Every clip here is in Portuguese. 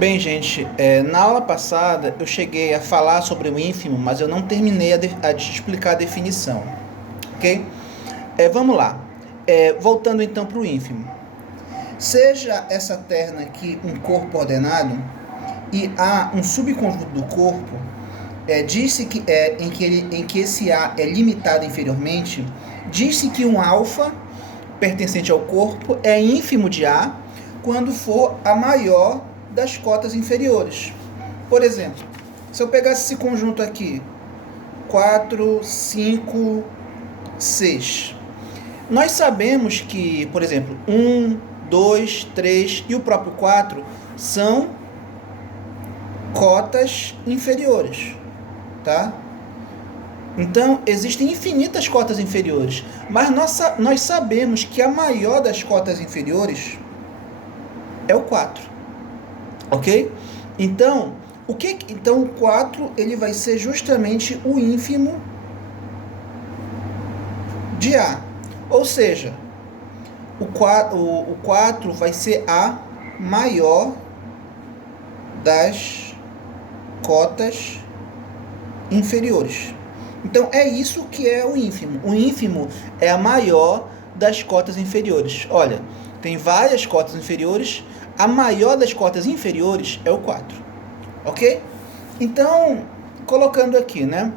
Bem, gente, na aula passada eu cheguei a falar sobre o ínfimo, mas eu não terminei de explicar a definição, ok? Vamos lá. Voltando então para o ínfimo. Seja essa terna aqui um corpo ordenado e há um subconjunto do corpo, diz-se que, em que esse A é limitado inferiormente, diz-se que um alfa pertencente ao corpo é ínfimo de A quando for a maior das cotas inferiores. Por exemplo, se eu pegasse esse conjunto aqui, 4, 5, 6, nós sabemos que, por exemplo, 1, 2, 3 e o próprio 4 são cotas inferiores, tá? Então, existem infinitas cotas inferiores, mas nós sabemos que a maior das cotas inferiores é o 4. Ok? Então, então o 4 ele vai ser justamente o ínfimo de A. Ou seja, o 4 vai ser a maior das cotas inferiores. Então, é isso que é o ínfimo. O ínfimo é a maior das cotas inferiores. Olha, tem várias cotas inferiores. A maior das cotas inferiores é o 4. Ok? Então, colocando aqui, né?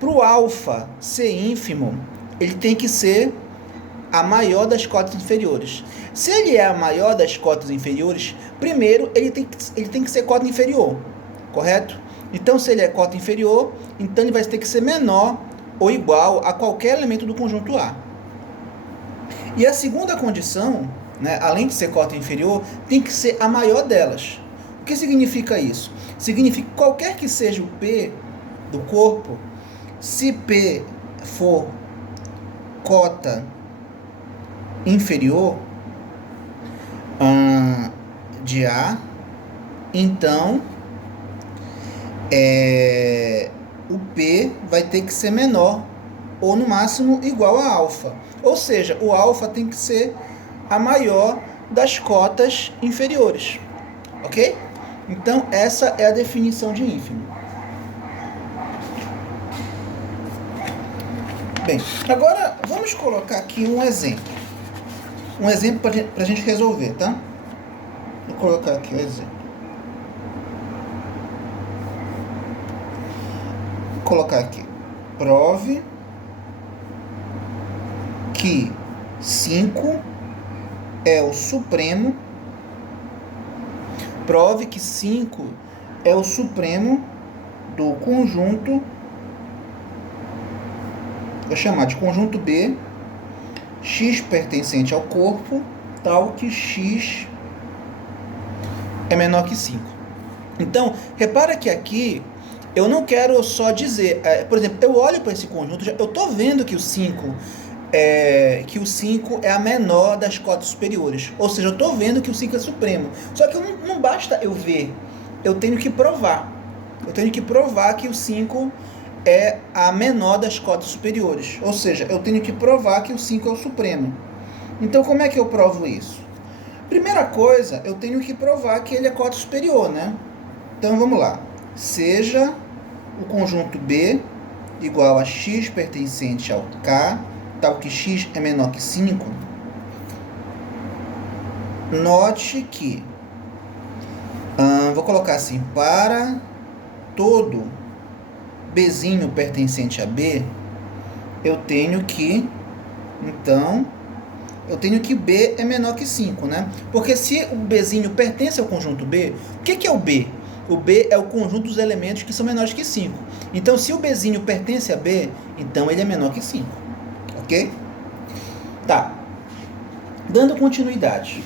Para o alfa ser ínfimo, ele tem que ser a maior das cotas inferiores. Se ele é a maior das cotas inferiores, primeiro ele tem que ser cota inferior, correto? Então, se ele é cota inferior, então ele vai ter que ser menor ou igual a qualquer elemento do conjunto A. E a segunda condição, né, além de ser cota inferior, tem que ser a maior delas. O que significa isso? Significa que qualquer que seja o P do corpo, se P for cota inferior de A, então o P vai ter que ser menor ou no máximo igual a alfa. Ou seja, o alfa tem que ser a maior das cotas inferiores. Ok? Então, essa é a definição de ínfimo. Bem, agora vamos colocar aqui um exemplo. Um exemplo para a gente resolver, tá? Vou colocar aqui um exemplo. Vou colocar aqui. Prove que 5 é o supremo. Prove que 5 é o supremo do conjunto, vou chamar de conjunto B, x pertencente ao corpo, tal que x é menor que 5. Então, repara que aqui eu não quero só dizer, por exemplo, eu olho para esse conjunto, eu estou vendo que o 5 é a menor das cotas superiores. Ou seja, eu estou vendo que o 5 é supremo. Só que não basta eu ver, eu tenho que provar. Eu tenho que provar que o 5 é a menor das cotas superiores. Ou seja, eu tenho que provar que o 5 é o supremo. Então, como é que eu provo isso? Primeira coisa, eu tenho que provar que ele é cota superior, né? Então, vamos lá. Seja o conjunto B igual a x pertencente ao K, tal que x é menor que 5, note que, vou colocar assim, para todo Bzinho pertencente a B, eu tenho que B é menor que 5, né? Porque se o Bzinho pertence ao conjunto B, o que é o B? O B é o conjunto dos elementos que são menores que 5. Então, se o Bzinho pertence a B, então ele é menor que 5. Ok? Tá. Dando continuidade.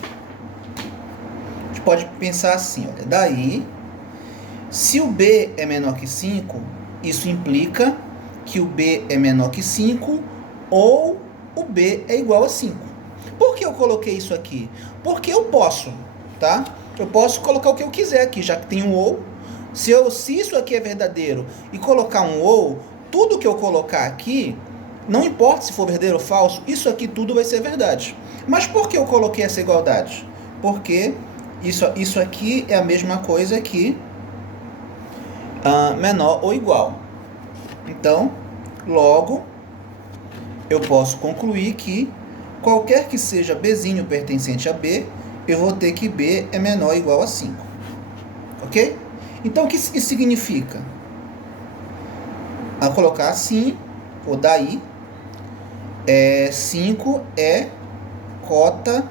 A gente pode pensar assim, olha. Daí, se o B é menor que 5, isso implica que o B é menor que 5 ou o B é igual a 5. Por que eu coloquei isso aqui? Porque eu posso, tá? Eu posso colocar o que eu quiser aqui, já que tem um ou. Se isso aqui é verdadeiro e colocar um ou, tudo que eu colocar aqui, não importa se for verdadeiro ou falso, isso aqui tudo vai ser verdade. Mas por que eu coloquei essa igualdade? Porque Isso aqui é a mesma coisa que menor ou igual. Então, logo, eu posso concluir que qualquer que seja Bzinho pertencente a B, eu vou ter que B é menor ou igual a 5. Ok? Então, o que isso significa? Ao colocar assim, ou daí, 5 é cota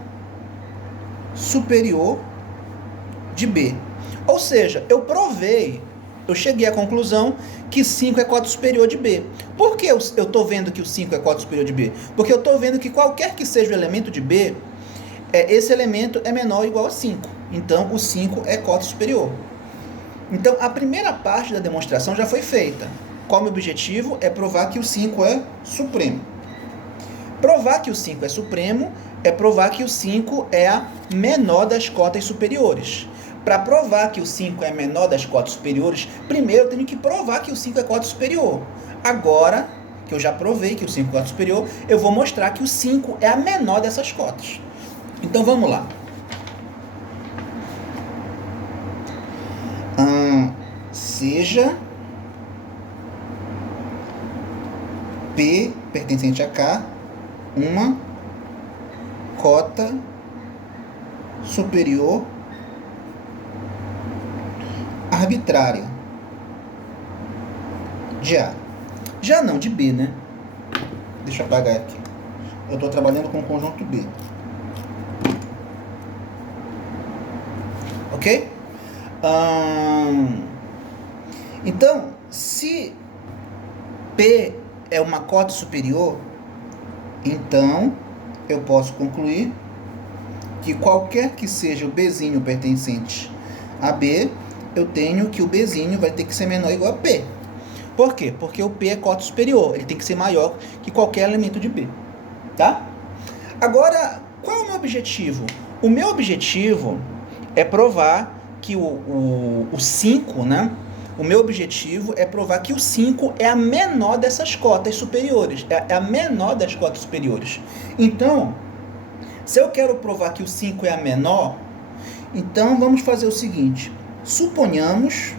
superior de B. Ou seja, eu cheguei à conclusão que 5 é cota superior de B. Por que eu estou vendo que o 5 é cota superior de B? Porque eu estou vendo que qualquer que seja o elemento de B, esse elemento é menor ou igual a 5. Então, o 5 é cota superior. Então, a primeira parte da demonstração já foi feita. Qual é o meu objetivo? É provar que o 5 é supremo. Provar que o 5 é supremo é provar que o 5 é a menor das cotas superiores. Para provar que o 5 é a menor das cotas superiores, primeiro eu tenho que provar que o 5 é cota superior. Agora, que eu já provei que o 5 é cota superior, eu vou mostrar que o 5 é a menor dessas cotas. Então, vamos lá. Seja P pertencente a K uma cota superior arbitrária de A. Já não de B, né? Deixa eu apagar aqui. Eu estou trabalhando com o conjunto B. Ok? Então, se P é uma cota superior, então eu posso concluir que qualquer que seja o Bzinho pertencente a B, eu tenho que o Bzinho vai ter que ser menor ou igual a P. Por quê? Porque o P é cota superior, ele tem que ser maior que qualquer elemento de B. Tá? Agora, qual é o meu objetivo? O meu objetivo é provar que o 5, né? O meu objetivo é provar que o 5 é a menor dessas cotas superiores. É a menor das cotas superiores. Então, se eu quero provar que o 5 é a menor, então vamos fazer o seguinte. Suponhamos,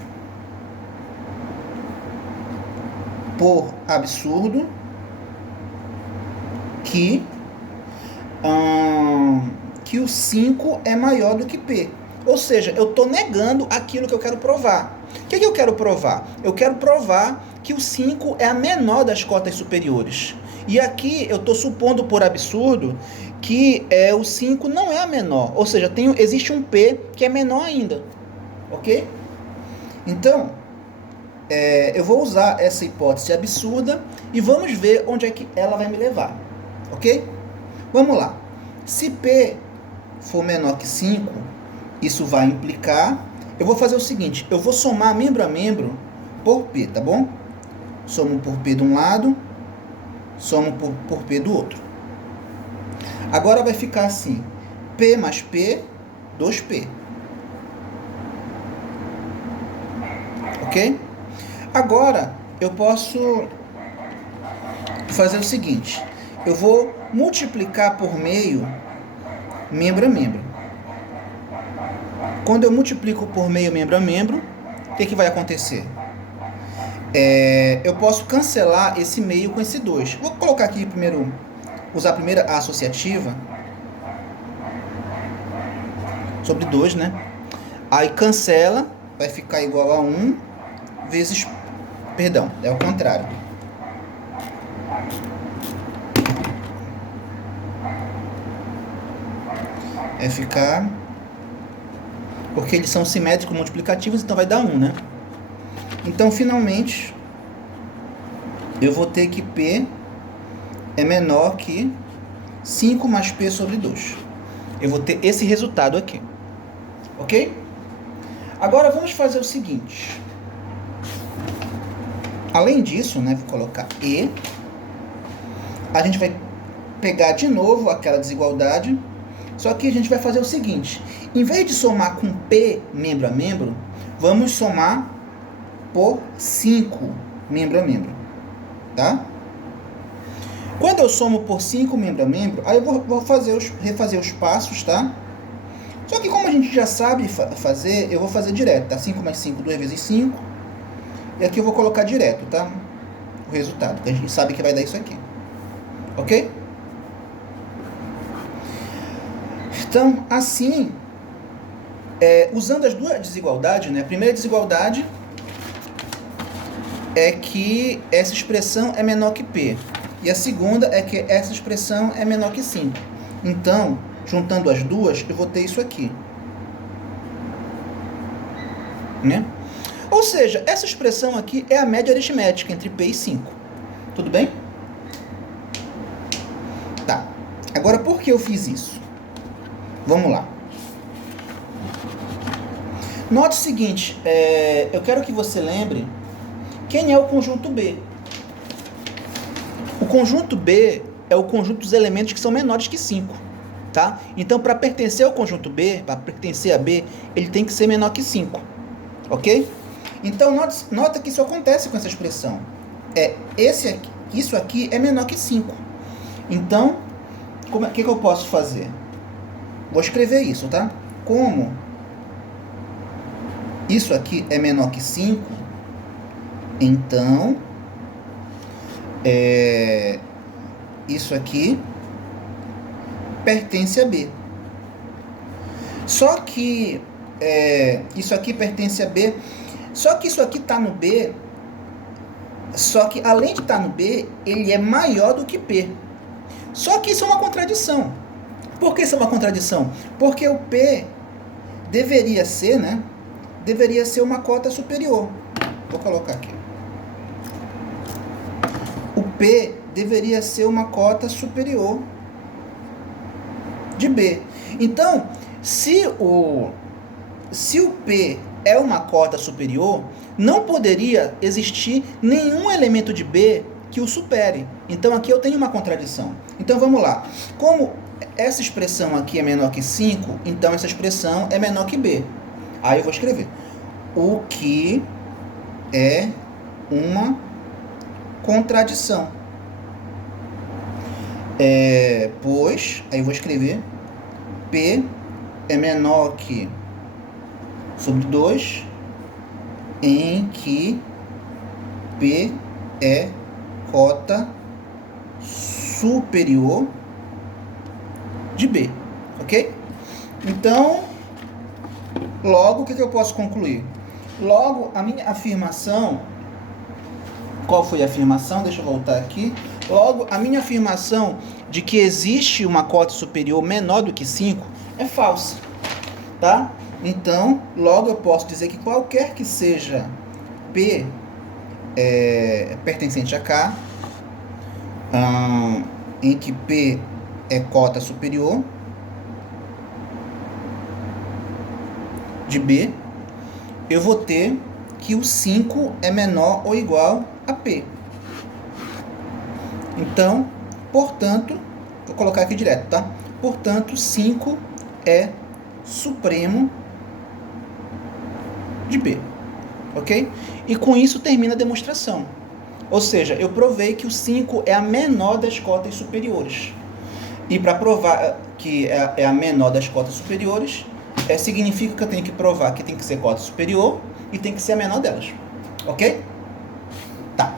por absurdo, que o 5 é maior do que P. Ou seja, eu estou negando aquilo que eu quero provar. O que eu quero provar? Eu quero provar que o 5 é a menor das cotas superiores. E aqui eu estou supondo por absurdo que o 5 não é a menor. Ou seja, existe um P que é menor ainda. Ok? Então, eu vou usar essa hipótese absurda e vamos ver onde é que ela vai me levar. Ok? Vamos lá. Se P for menor que 5, isso vai implicar... Eu vou fazer o seguinte, eu vou somar membro a membro por P, tá bom? Somo por P de um lado, somo por P do outro. Agora vai ficar assim, P mais P, 2P. Ok? Agora, eu posso fazer o seguinte, eu vou multiplicar por meio, membro a membro. Quando eu multiplico por meio, membro a membro, o que vai acontecer? Eu posso cancelar esse meio com esse 2. Vou colocar aqui primeiro, usar a primeira associativa sobre 2, né? Aí cancela, vai ficar igual a 1 vezes... Perdão, é o contrário. Ficar... Porque eles são simétricos multiplicativos, então vai dar 1, né? Então, finalmente, eu vou ter que P é menor que 5 mais P sobre 2. Eu vou ter esse resultado aqui. Ok? Agora, vamos fazer o seguinte. Além disso, né, vou colocar E. A gente vai pegar de novo aquela desigualdade. Só que a gente vai fazer o seguinte. Em vez de somar com P membro a membro, vamos somar por 5 membro a membro. Tá? Quando eu somo por 5 membro a membro, aí eu vou refazer os passos, tá? Só que como a gente já sabe fazer, eu vou fazer direto, tá? 5 mais 5, 2 vezes 5. E aqui eu vou colocar direto, tá? O resultado, que a gente sabe que vai dar isso aqui. Ok? Então, assim, usando as duas desigualdades, né? A primeira desigualdade é que essa expressão é menor que P. E a segunda é que essa expressão é menor que 5. Então, juntando as duas, eu vou ter isso aqui. Né? Ou seja, essa expressão aqui é a média aritmética entre P e 5. Tudo bem? Tá. Agora, por que eu fiz isso? Vamos lá. Note o seguinte, eu quero que você lembre quem é o conjunto B. O conjunto B é o conjunto dos elementos que são menores que 5. Tá? Então, para pertencer ao conjunto B, para pertencer a B, ele tem que ser menor que 5. Ok? Então, nota que isso acontece com essa expressão. Isso aqui é menor que 5. Então, o que eu posso fazer? Vou escrever isso, tá? Como isso aqui é menor que 5, então, isso aqui pertence a B. Só que isso aqui pertence a B, só que isso aqui está no B, só que além de estar no B, ele é maior do que P. Só que isso é uma contradição. Por que isso é uma contradição? Porque o P deveria ser, né? Deveria ser uma cota superior. Vou colocar aqui. O P deveria ser uma cota superior de B. Então, se o P é uma cota superior, não poderia existir nenhum elemento de B que o supere. Então, aqui eu tenho uma contradição. Então, vamos lá. Como essa expressão aqui é menor que 5, então essa expressão é menor que B. Aí eu vou escrever. O que é uma contradição. Pois, aí eu vou escrever P é menor que sobre 2, em que P é cota superior de B, ok? Então, logo, o que eu posso concluir? Logo, a minha afirmação, qual foi a afirmação? Deixa eu voltar aqui. Logo, a minha afirmação de que existe uma cota superior menor do que 5 é falsa, tá? Então, logo eu posso dizer que qualquer que seja P pertencente a K, em que P é cota superior de B, eu vou ter que o 5 é menor ou igual a P. Então, portanto, vou colocar aqui direto, tá? Portanto, 5 é supremo de B, ok? E com isso termina a demonstração. Ou seja, eu provei que o 5 é a menor das cotas superiores. E para provar que é a menor das cotas superiores, significa que eu tenho que provar que tem que ser cota superior e tem que ser a menor delas. Ok? Tá.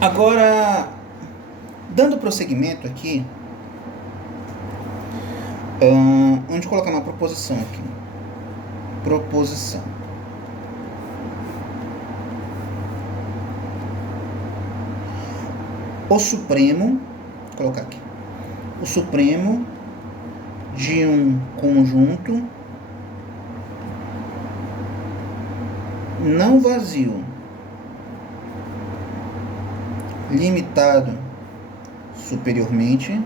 Agora, dando prosseguimento aqui, onde colocar uma proposição aqui? Proposição. O supremo, vou colocar aqui, o supremo de um conjunto não vazio limitado superiormente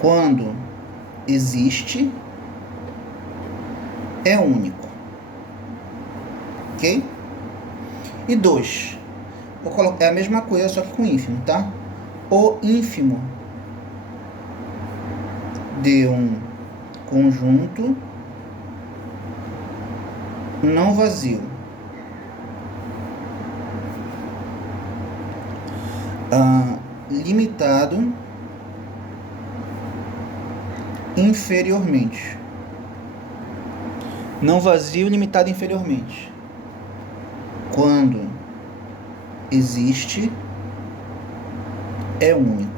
quando existe é único, ok? E 2, vou colocar, é a mesma coisa só que com ínfimo, tá? O ínfimo de um conjunto não vazio limitado inferiormente. Não vazio limitado inferiormente. Quando existe, é único.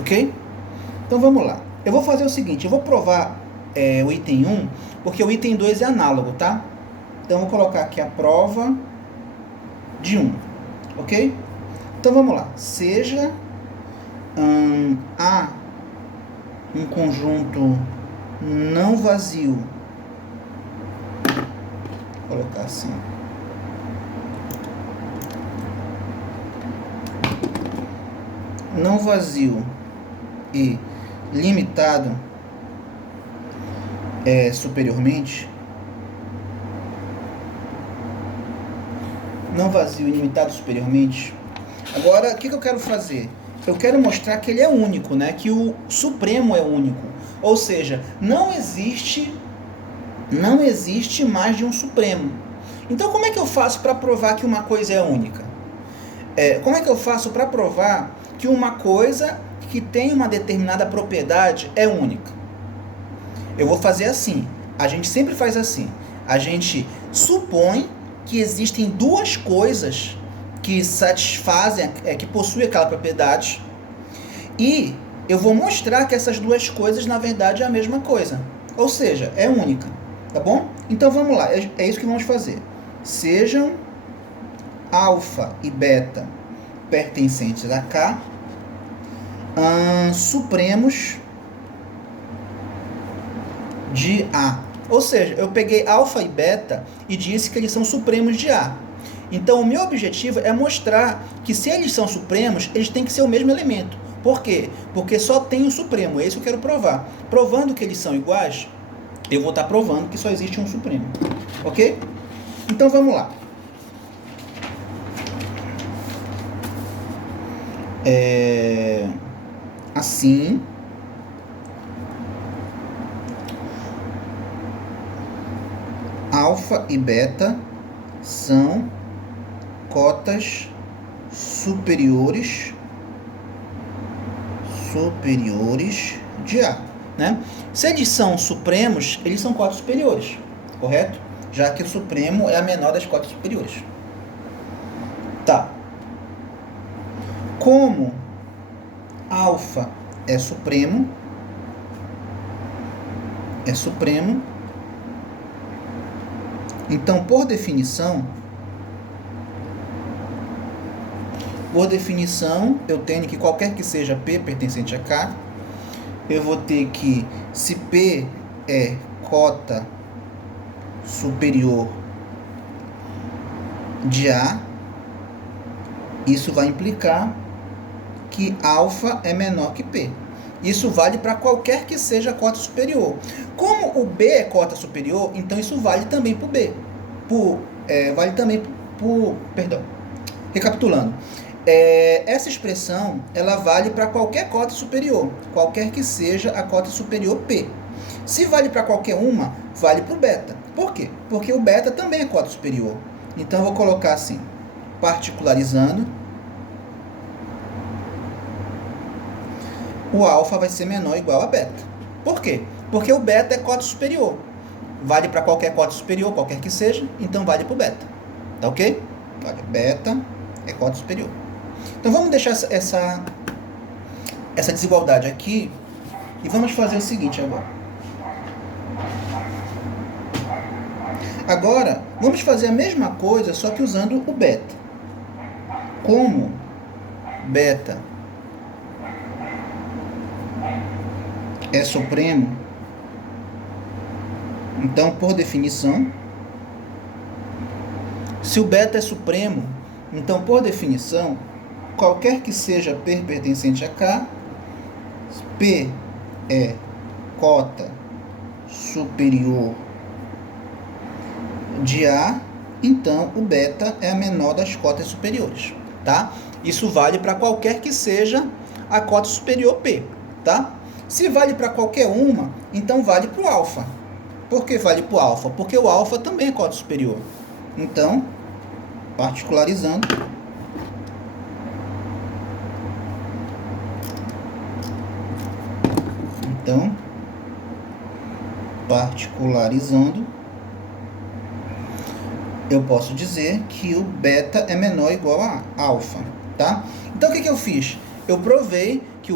Ok? Então vamos lá. Eu vou fazer o seguinte, eu vou provar o item 1, porque o item 2 é análogo, tá? Então eu vou colocar aqui a prova de 1. Ok? Então vamos lá. Seja A um conjunto não vazio. Vou colocar assim. Não vazio e limitado superiormente. Não vazio e limitado superiormente. Agora, o que eu quero fazer? Eu quero mostrar que ele é único, né? Que o supremo é único. Ou seja, não existe mais de um supremo. Então, como é que eu faço para provar que uma coisa é única? Como é que eu faço para provar que uma coisa que tem uma determinada propriedade é única? Eu vou fazer assim. A gente sempre faz assim. A gente supõe que existem duas coisas que satisfazem, que possuem aquela propriedade, e eu vou mostrar que essas duas coisas, na verdade, é a mesma coisa. Ou seja, é única. Tá bom? Então vamos lá. É isso que vamos fazer. Sejam alfa e beta pertencentes a K, supremos de A. Ou seja, eu peguei alfa e beta e disse que eles são supremos de A. Então o meu objetivo é mostrar que se eles são supremos, eles têm que ser o mesmo elemento. Por quê? Porque só tem um supremo, é isso que eu quero provar. Provando que eles são iguais, eu vou estar provando que só existe um supremo. Ok? Então vamos lá. Assim, alfa e beta são cotas superiores de A, né? Se eles são supremos, eles são cotas superiores, correto? Já que o supremo é a menor das cotas superiores. Tá. Como alfa é supremo, então por definição, eu tenho que qualquer que seja P pertencente a K, eu vou ter que, se P é cota superior de A, isso vai implicar que alfa é menor que P. Isso vale para qualquer que seja a cota superior. Como o B é cota superior, então isso vale também para o B. Vale também perdão. Recapitulando. Essa expressão, ela vale para qualquer cota superior, qualquer que seja a cota superior P. Se vale para qualquer uma, vale para o beta. Por quê? Porque o beta também é cota superior. Então eu vou colocar assim, particularizando, o alfa vai ser menor ou igual a beta. Por quê? Porque o beta é cota superior. Vale para qualquer cota superior, qualquer que seja, então vale para o beta. Tá ok? Olha, beta é cota superior. Então vamos deixar essa desigualdade aqui e vamos fazer o seguinte agora. Agora, vamos fazer a mesma coisa, só que usando o beta. Como beta é supremo, então, por definição, se o beta é supremo, então, por definição, qualquer que seja P pertencente a K, P é cota superior de A, então o beta é a menor das cotas superiores, tá? Isso vale para qualquer que seja a cota superior P, tá? Se vale para qualquer uma, então vale para o alfa. Por que vale para o alfa? Porque o alfa também é cota superior. Então, particularizando, Então, particularizando, eu posso dizer que o beta é menor ou igual a alfa, tá? Então, o que eu fiz? Eu provei que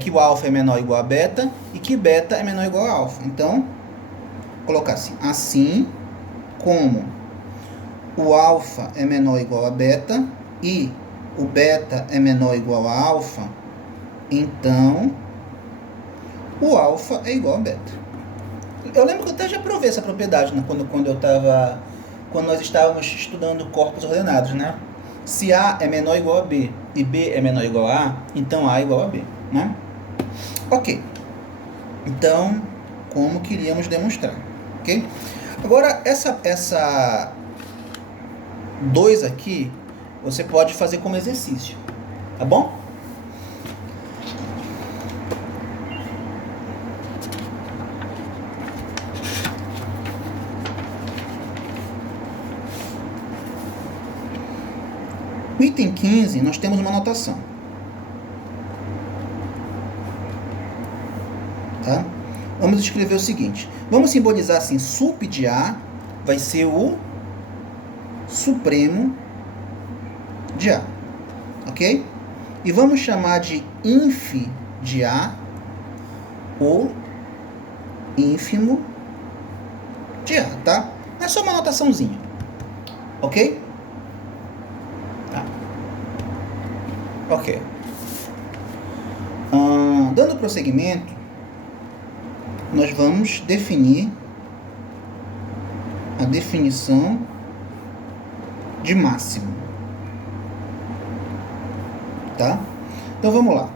que o alfa é menor ou igual a beta e que beta é menor ou igual a alfa. Então, vou colocar assim como o alfa é menor ou igual a beta e o beta é menor ou igual a alfa, então o alfa é igual a beta. Eu lembro que eu até já provei essa propriedade, né, quando nós estávamos estudando corpos ordenados, né? Se A é menor ou igual a B e B é menor ou igual a A, então A é igual a B, né? Ok. Então, como queríamos demonstrar, ok? Agora, essa 2 aqui, você pode fazer como exercício, tá bom? No item 15, nós temos uma anotação. Tá? Vamos escrever o seguinte. Vamos simbolizar assim, sup de A vai ser o supremo de A. Ok? E vamos chamar de inf de A o ínfimo de A, tá? É só uma anotaçãozinha. Ok? Tá. Ok. Dando prosseguimento, nós vamos definir a definição de máximo. Tá? Então vamos lá.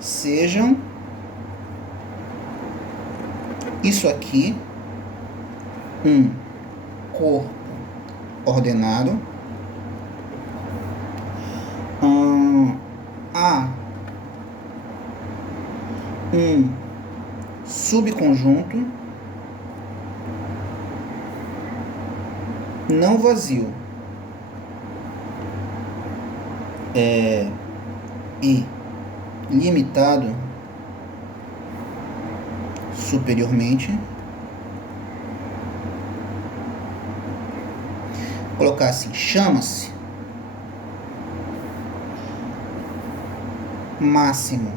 Sejam isso aqui um corpo ordenado, há um subconjunto não vazio e limitado superiormente. Vou colocar assim, chama-se máximo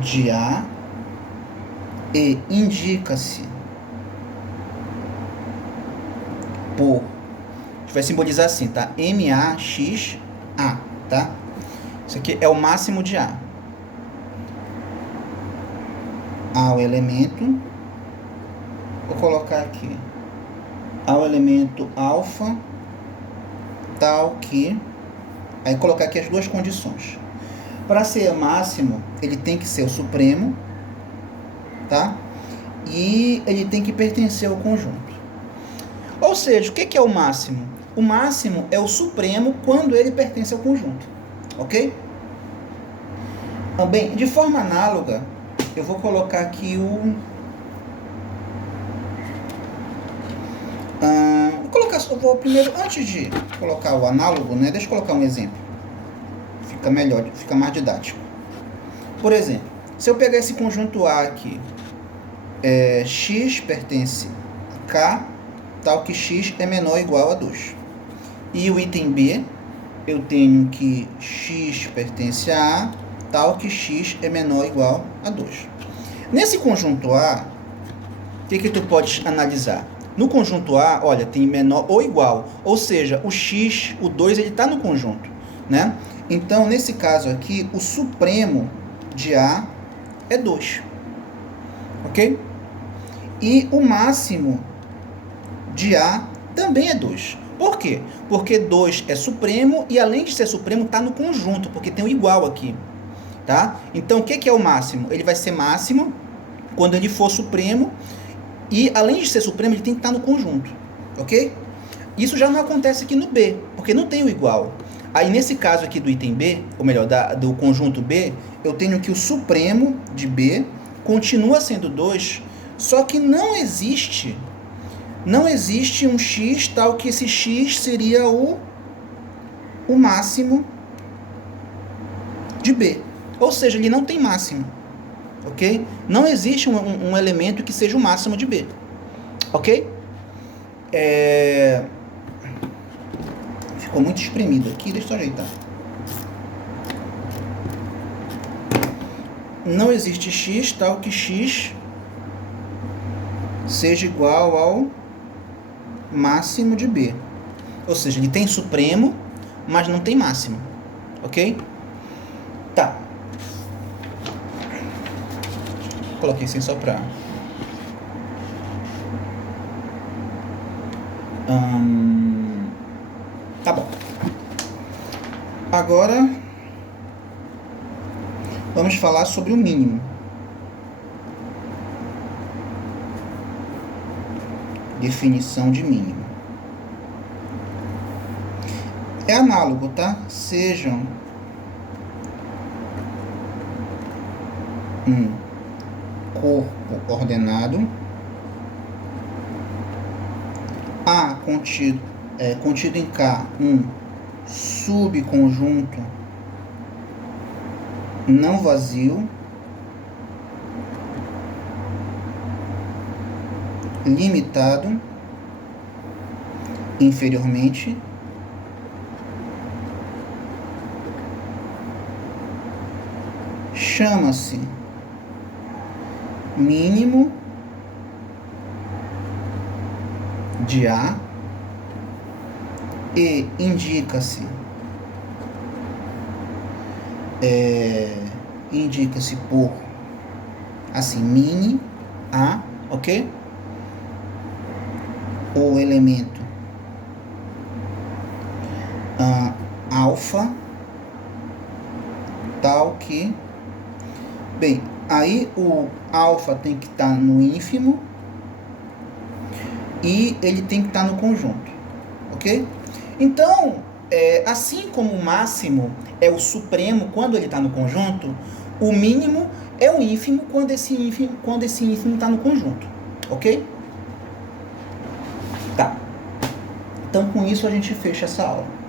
de A e indica-se por, a gente vai simbolizar assim, tá? MAXA, tá? Isso aqui é o máximo de A. Ao elemento, vou colocar aqui, ao elemento alfa, tal que, aí colocar aqui as duas condições. Para ser máximo, ele tem que ser o supremo, tá? E ele tem que pertencer ao conjunto. Ou seja, o que é o máximo? O máximo é o supremo quando ele pertence ao conjunto, ok? Também, de forma análoga, eu vou colocar aqui vou primeiro, antes de colocar o análogo, né? Deixa eu colocar um exemplo. Fica melhor, fica mais didático. Por exemplo, se eu pegar esse conjunto A aqui, x pertence a K, tal que x é menor ou igual a 2. E o item B, eu tenho que x pertence a A, tal que x é menor ou igual a 2. Nesse conjunto A, o que tu pode analisar? No conjunto A, olha, tem menor ou igual, ou seja, o x, o 2, ele está no conjunto, né? Então, nesse caso aqui, o supremo de A é 2, ok? E o máximo de A também é 2. Por quê? Porque 2 é supremo e, além de ser supremo, está no conjunto, porque tem o igual aqui, tá? Então, o que é o máximo? Ele vai ser máximo quando ele for supremo e, além de ser supremo, ele tem que estar no conjunto, ok? Isso já não acontece aqui no B, porque não tem o igual. Aí, nesse caso aqui do item B, ou melhor, do conjunto B, eu tenho que o supremo de B continua sendo 2, só que não existe um x tal que esse x seria o máximo de B, Ou seja, ele não tem máximo, ok? Não existe um elemento que seja o máximo de B, ok? Ficou muito espremido aqui, deixa eu ajeitar. Não existe x tal que x seja igual ao máximo de B. Ou seja, ele tem supremo, mas não tem máximo, ok? Tá. Coloquei assim só pra... Tá bom. Agora, vamos falar sobre o mínimo. Definição de mínimo. É análogo, tá? Sejam um corpo ordenado, A contido em K um subconjunto não vazio, limitado inferiormente, chama-se mínimo de A e indica-se por assim, mini A, ok? O elemento alfa tal que, bem, aí o alfa tem que estar no ínfimo e ele tem que estar no conjunto, ok? Então, assim como o máximo é o supremo quando ele está no conjunto, o mínimo é o ínfimo quando esse ínfimo está no conjunto, ok? Tá. Então, com isso a gente fecha essa aula.